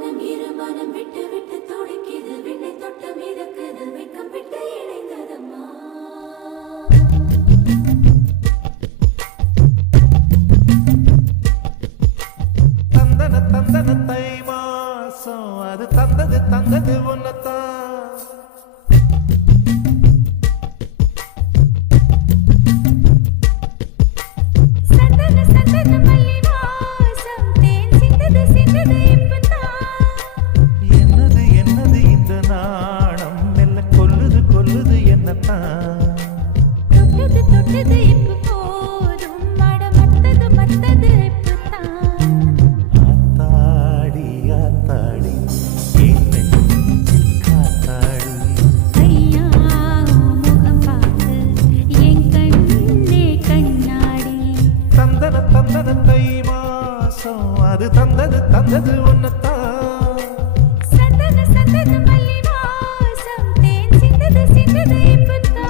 மனம் இரு மனம் விட்டு விட்டு துடிக்குது விண்ணை தொட்டு மிதக்குது வெக்கம் விட்டு இணைந்ததம்மா தந்தன தந்தன தை மாசம் அது தந்தது தந்தது ஒன்னத்தான் தொட்டது தொட்டது இப்ப போதும் மட மத்தது மத்தது இப்பதான் ஆத்தாடி ஆத்தாடி காத்தாடி ஐயா முகம் பார்த்து என் கண்ணே கண்ணாடி தந்தன தந்தன தை மாசம் அது தந்தது தந்தது ஒன்னத்தான் சந்தன சந்தன மல்லி வாசம் தேன் சிந்தது சிந்தது இப்பதான்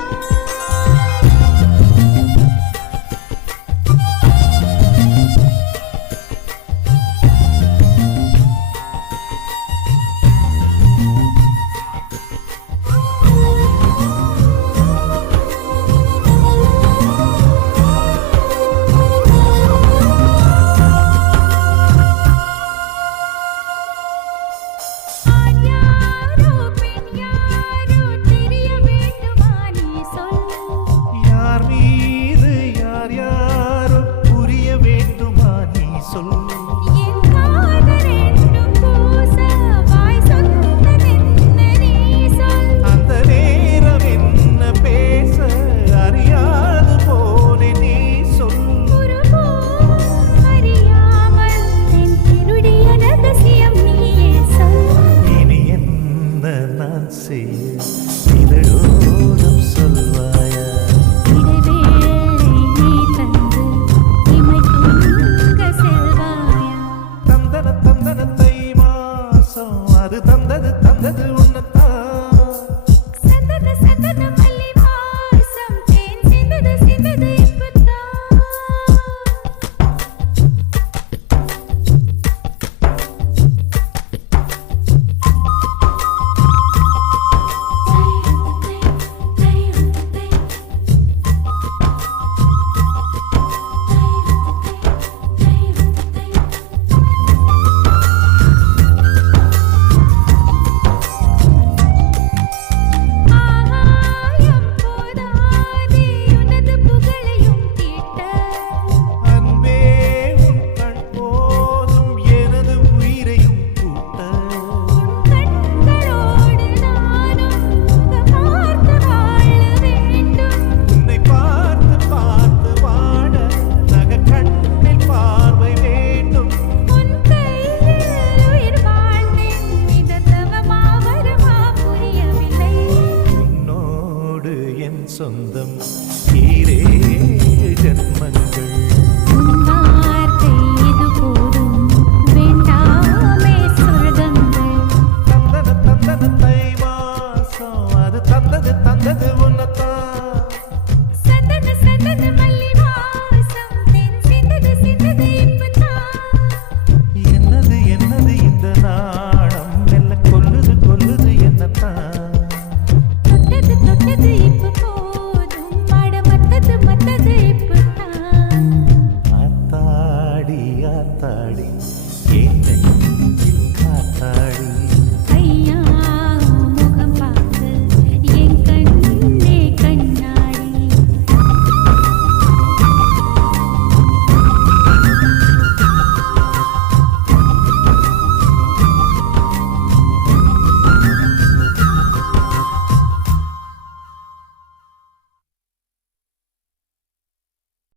இதழோடும் சொல்வாயா இடைவேளை நீ தந்து இமை தூங்க செல்வாயா தந்தன தந்தன தை மாசம் அது தந்தது தந்தது உன்னத்தான்